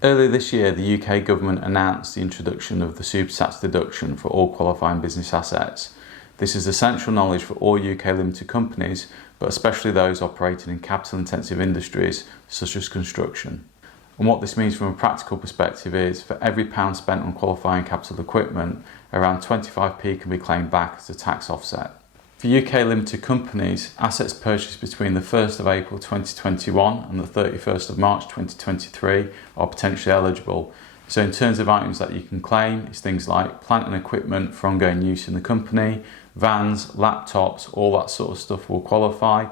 Earlier this year, the UK government announced the introduction of the Super Deduction for all qualifying business assets. This is essential knowledge for all UK Ltd companies, but especially those operating in capital-intensive industries such as construction. And what this means from a practical perspective is, for every £1 spent on qualifying capital equipment, around 25p can be claimed back as a tax offset. For UK Ltd companies, assets purchased between the 1st of April 2021 and the 31st of March 2023 are potentially eligible. So in terms of items that you can claim, it's things like plant and equipment for ongoing use in the company, vans, laptops, all that sort of stuff will qualify.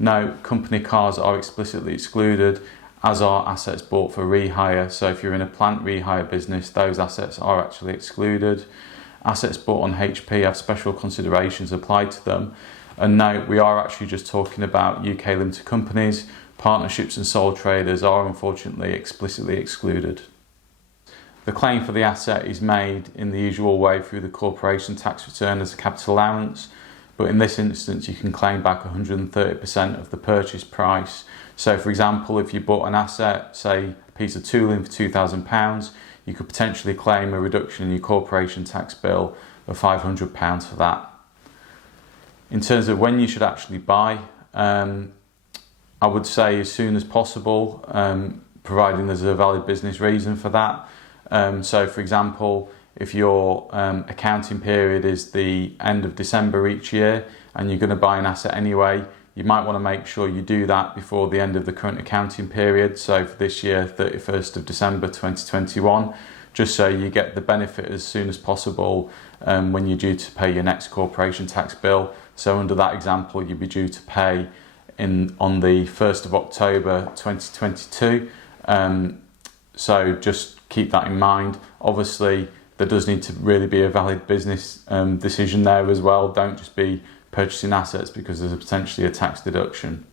No, company cars are explicitly excluded, as are assets bought for rehire. So if you're in a plant rehire business, those assets are actually excluded. Assets bought on HP have special considerations applied to them. And no, we are actually just talking about UK Ltd companies. Partnerships and sole traders are unfortunately explicitly excluded. The claim for the asset is made in the usual way through the corporation tax return as a capital allowance, but in this instance you can claim back 130% of the purchase price. So for example, if you bought an asset, say a piece of tooling for £2,000, you could potentially claim a reduction in your corporation tax bill of £500 for that. In terms of when you should actually buy, I would say as soon as possible, providing there's a valid business reason for that. So for example, if your accounting period is the end of December each year and you're going to buy an asset anyway, you might want to make sure you do that before the end of the current accounting period. So for this year, 31st of December 2021, just so you get the benefit as soon as possible when you're due to pay your next corporation tax bill. So under that example, you'd be due to pay on the 1st of October 2022. So just keep that in mind. Obviously, there does need to really be a valid business decision there as well. Don't just be purchasing assets because there's potentially a tax deduction.